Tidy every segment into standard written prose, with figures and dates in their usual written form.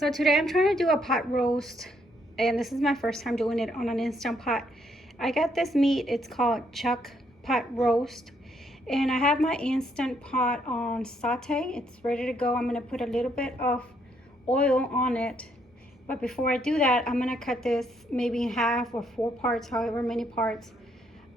So today I'm trying to do a pot roast, and this is my first time doing it on an Instant Pot. I got this meat, it's called Chuck Pot Roast, and I have my Instant Pot on saute. It's ready to go. I'm gonna put a little bit of oil on it, but before I do that, I'm gonna cut this maybe in half or 4 parts, however many parts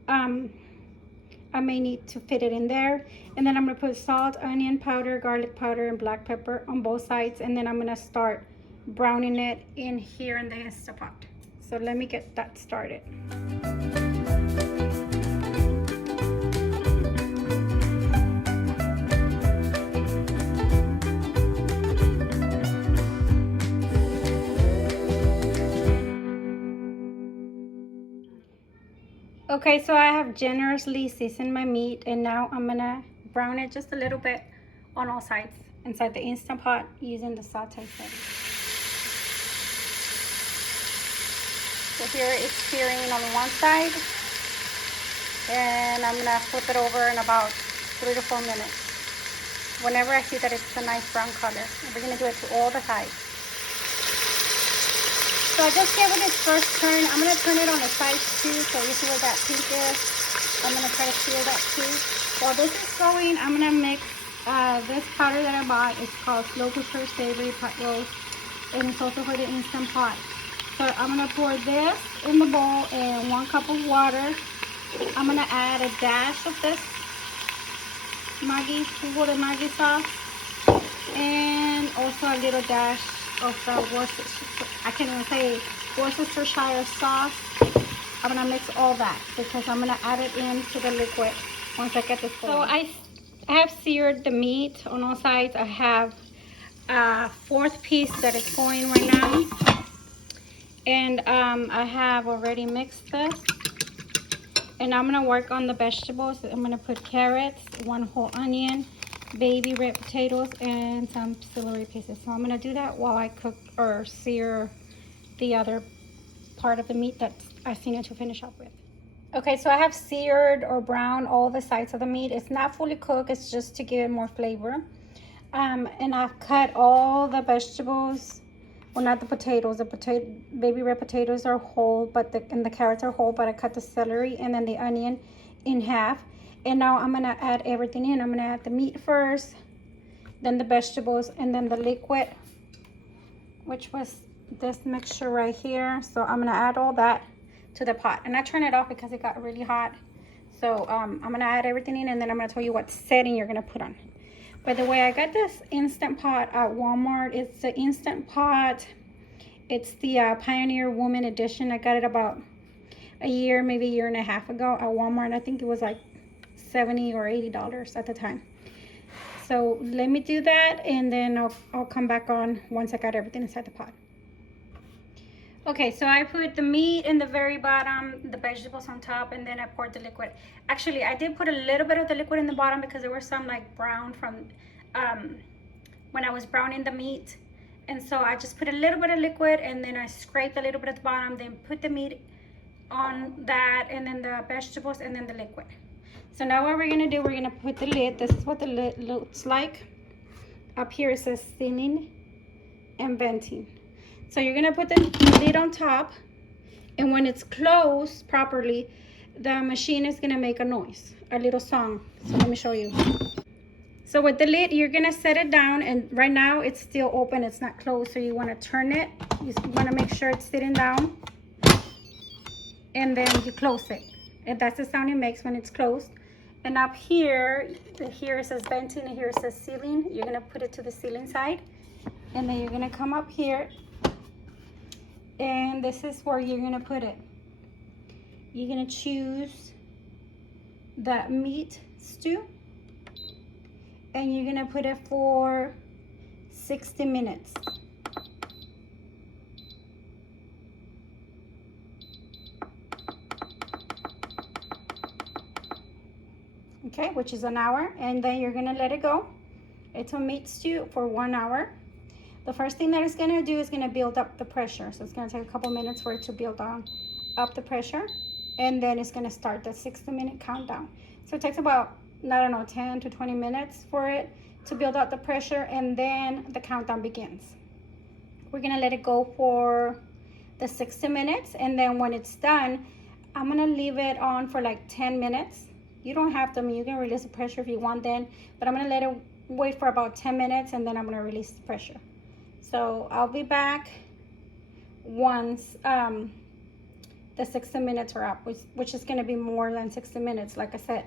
I may need to fit it in there. And then I'm gonna put salt, onion powder, garlic powder, and black pepper on both sides, and then I'm gonna start browning it in here in the Instant Pot. So let me get that started. Okay, so I have generously seasoned my meat, and now I'm gonna brown it just a little bit on all sides inside the Instant Pot using the saute setting. So here it's searing on one side, and I'm gonna flip it over in about 3 to 4 minutes. Whenever I see that it's a nice brown color, and we're gonna do it to all the sides. So I just gave it its first turn. I'm gonna turn it on the sides too, so you see where that pink is. I'm gonna try to sear that too. While this is going, I'm gonna mix this powder that I bought. It's called Slow Cooker Savory Pot Roast, and it's also for the Instant Pot. So I'm gonna pour this in the bowl and 1 cup of water. I'm gonna add a dash of this Maggi, jugo de Maggi sauce, and also a little dash of the Worcestershire, I can't even say Worcestershire sauce. I'm gonna mix all that because I'm gonna add it into the liquid once I get this going. So I have seared the meat on all sides. I have a 4th piece that is going right now, and I have already mixed this, and I'm gonna work on the vegetables. I'm gonna put carrots, 1 whole onion, baby red potatoes, and some celery pieces. So I'm gonna do that while I cook or sear the other part of the meat that I need to finish up with. Okay, so I have seared or browned all the sides of the meat. It's not fully cooked, it's just to give it more flavor. And I've cut all the vegetables, well, not the potatoes. The baby red potatoes are whole, and the carrots are whole, but I cut the celery and then the onion in half. And now I'm gonna add everything in. I'm gonna add the meat first, then the vegetables, and then the liquid, which was this mixture right here. So I'm gonna add all that to the pot, and I turn it off because it got really hot. So I'm gonna add everything in, and then I'm gonna tell you what setting you're gonna put on. By the way, I got this Instant Pot at Walmart. It's the Instant Pot. It's the Pioneer Woman Edition. I got it about a year, maybe a year and a half ago at Walmart. I think it was like $70 or $80 at the time. So let me do that, and then I'll come back on once I got everything inside the pot. Okay, so I put the meat in the very bottom, the vegetables on top, and then I poured the liquid. Actually, I did put a little bit of the liquid in the bottom because there was some like brown from when I was browning the meat. And so I just put a little bit of liquid, and then I scraped a little bit at the bottom, then put the meat on that, and then the vegetables, and then the liquid. So now what we're gonna do, we're gonna put the lid. This is what the lid looks like. Up here it says sealing and venting. So you're gonna put the lid on top, and when it's closed properly, the machine is gonna make a noise, a little song. So let me show you. So with the lid, you're gonna set it down, and right now it's still open, it's not closed. So you wanna turn it, you wanna make sure it's sitting down, and then you close it. And that's the sound it makes when it's closed. And up here it says venting, and here it says sealing. You're gonna put it to the sealing side, and then you're gonna come up here, and this is where you're gonna put it. You're gonna choose the meat stew, and you're gonna put it for 60 minutes. Okay, which is an hour, and then you're gonna let it go. It's a meat stew for 1 hour. The first thing that it's gonna do is gonna build up the pressure. So it's gonna take a couple minutes for it to build up the pressure, and then it's gonna start the 60-minute countdown. So it takes about, I don't know, 10 to 20 minutes for it to build up the pressure, and then the countdown begins. we're gonna let it go for the 60 minutes, and then when it's done, I'm gonna leave it on for like 10 minutes. You don't have to, I mean, you can release the pressure if you want then, but I'm gonna let it wait for about 10 minutes and then I'm gonna release the pressure. So I'll be back once the 60 minutes are up, which is gonna be more than 60 minutes. Like I said,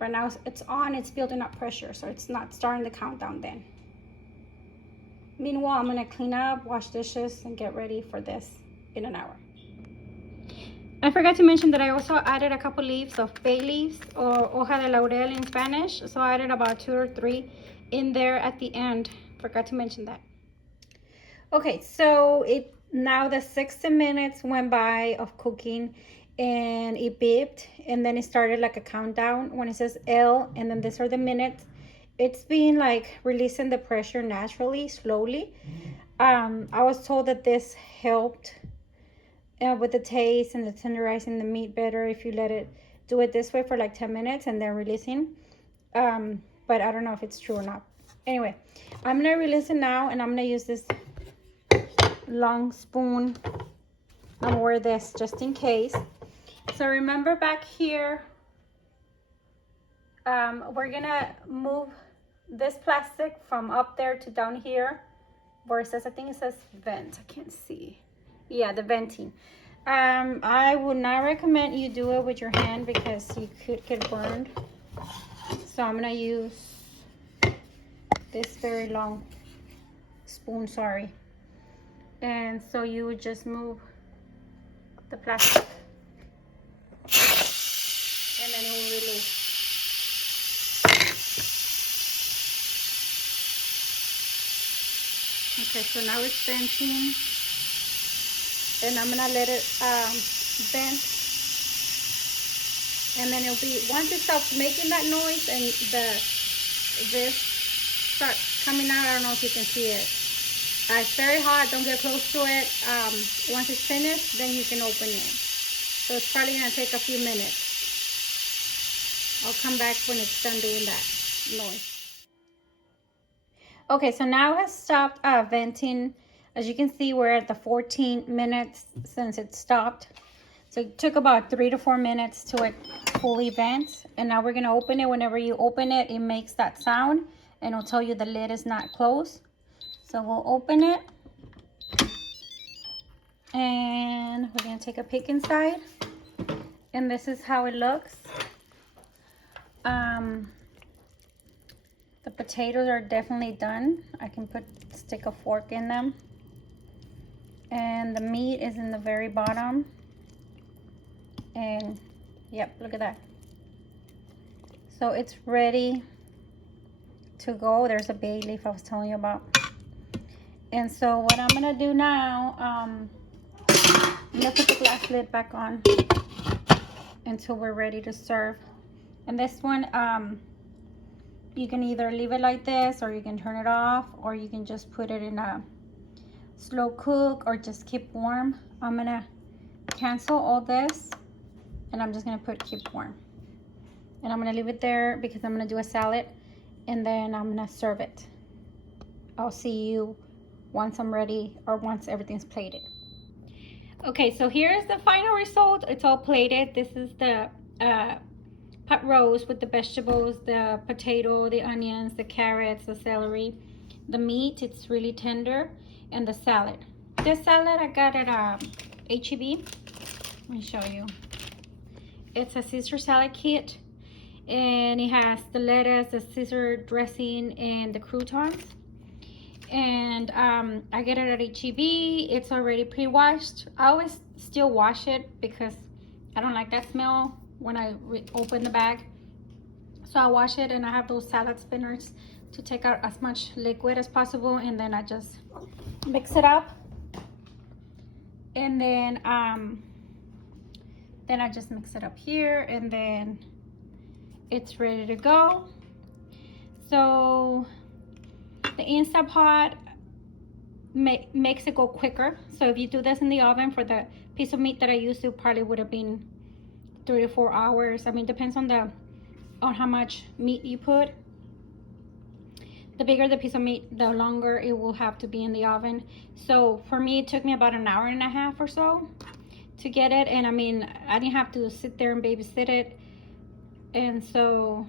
right now it's on, it's building up pressure, so it's not starting the countdown then. Meanwhile, I'm gonna clean up, wash dishes, and get ready for this in an hour. I forgot to mention that I also added a couple leaves of bay leaves, or hoja de laurel in Spanish. So I added about 2 or 3 in there at the end. Forgot to mention that. Okay, so now the 60 minutes went by of cooking, and it beeped, and then it started like a countdown when it says L, and then these are the minutes. It's been like releasing the pressure naturally, slowly. I was told that this helped with the taste and the tenderizing the meat better if you let it do it this way for like 10 minutes and then releasing. But I don't know if it's true or not. Anyway, I'm gonna release it now, and I'm gonna use this long spoon. I'm gonna wear this just in case. So remember back here, we're gonna move this plastic from up there to down here where it says, I think it says vent. I can't see. Yeah, the venting. I would not recommend you do it with your hand because you could get burned. So I'm gonna use this very long spoon, sorry. And so you would just move the plastic, and then it will release. Okay, so now it's venting, and I'm gonna let it vent, and then it'll be, once it stops making that noise and this starts coming out, I don't know if you can see it. It's very hot, don't get close to it. Once it's finished, then you can open it. So it's probably gonna take a few minutes. I'll come back when it's done doing that noise. Okay, so now it's stopped venting. As you can see, we're at the 14 minutes since it stopped. So it took about 3 to 4 minutes to it fully vent. And now we're gonna open it. Whenever you open it, it makes that sound and it'll tell you the lid is not closed. So we'll open it. And we're gonna take a peek inside. And this is how it looks. The potatoes are definitely done. I can stick a fork in them. And the meat is in the very bottom. And yep, look at that. So it's ready to go. There's a bay leaf I was telling you about. And so what I'm gonna do now, I'm gonna put the glass lid back on until we're ready to serve. And this one, you can either leave it like this, or you can turn it off, or you can just put it in a slow cook, or just keep warm. I'm gonna cancel all this, and I'm just gonna put keep warm. And I'm gonna leave it there because I'm gonna do a salad, and then I'm gonna serve it. I'll see you once I'm ready, or once everything's plated. Okay, so here's the final result. It's all plated. This is the pot roast with the vegetables, the potato, the onions, the carrots, the celery, the meat, it's really tender, and the salad. This salad I got at H-E-B. Let me show you. It's a Caesar salad kit, and it has the lettuce, the Caesar dressing, and the croutons. And I get it at H-E-B. It's already pre-washed. I always still wash it because I don't like that smell when I open the bag. So I wash it, and I have those salad spinners to take out as much liquid as possible, and then I just mix it up, and then I just mix it up here, and then it's ready to go. So the Instant Pot makes it go quicker. So if you do this in the oven, for the piece of meat that I used, it probably would have been 3 to 4 hours. I mean, depends on how much meat you put. the bigger the piece of meat, the longer it will have to be in the oven. So for me, it took me about an hour and a half or so to get it. And I mean, I didn't have to sit there and babysit it. And so,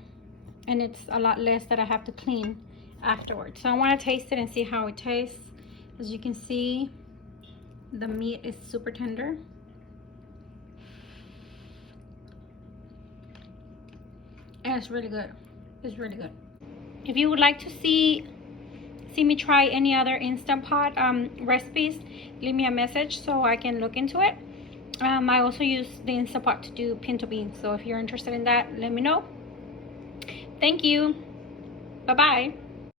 and it's a lot less that I have to clean afterwards. So I want to taste it and see how it tastes. As you can see, the meat is super tender. And it's really good. It's really good. If you would like to see me try any other Instant Pot recipes, leave me a message so I can look into it. I also use the Instant Pot to do pinto beans, so if you're interested in that, let me know. Thank you. Bye-bye.